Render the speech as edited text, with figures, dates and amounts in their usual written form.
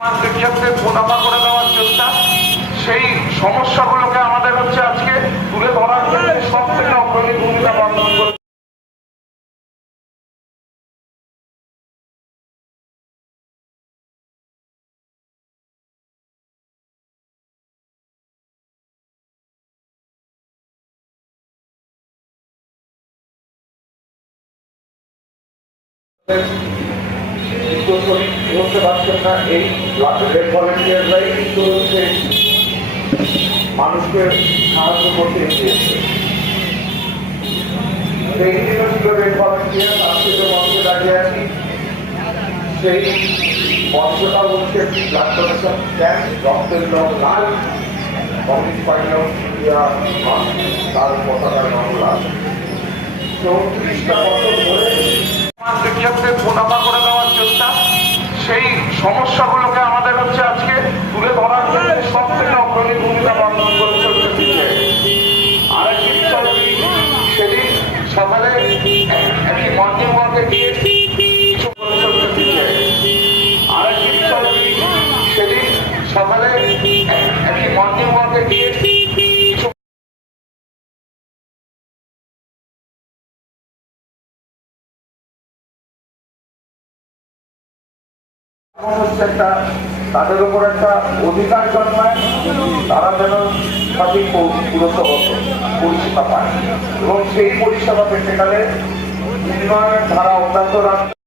ক্ষেত্রে মুনাফা করে দেওয়ার চেষ্টা, সেই সমস্যাগুলোকে আমাদের হচ্ছে আজকে তুলে ধরার ক্ষেত্রে সব থেকে অগ্রণী ভূমিকা পালন করে। বলতে পারছেন না, এই রেড ভলেন্টিয়াররাই কিন্তু হচ্ছে মানুষকে সাহায্য করতে এগিয়েছে। সেই ছিল রেড ভলেন্টিয়ার, আজকে যে মঞ্চে দাঁড়িয়ে আছি সেই মঞ্চটা হচ্ছে ব্লাড ডোনেশন ক্যাম্প, রক্তের রং লাল, কমিউনিস্ট পার্টি অফ ইন্ডিয়া তার পতাকার রং লাল। 34টা বছর ধরে ক্ষেত্রে মুনাফা করে দেওয়ার চেষ্টা, সেই সমস্যাগুলোকে আমাদের হচ্ছে আজকে তুলে ধরার ক্ষেত্রে সব থেকে অগ্রণী ভূমিকা পালন করেছে হচ্ছে আরেকটি সেদিন সকালে একটি মর্নিং ওয়াকে গিয়ে আরেকটি সেদিন সকালে একটি মর্নিং ওয়াকে গিয়ে তাদের উপর একটা অধিকার জন্মায়, তারা যেন সঠিক পরিষেবা পায় এবং সেই পরিষেবা পেতে গেলে উন্নয়নের ধারা অব্যাহত রাখতে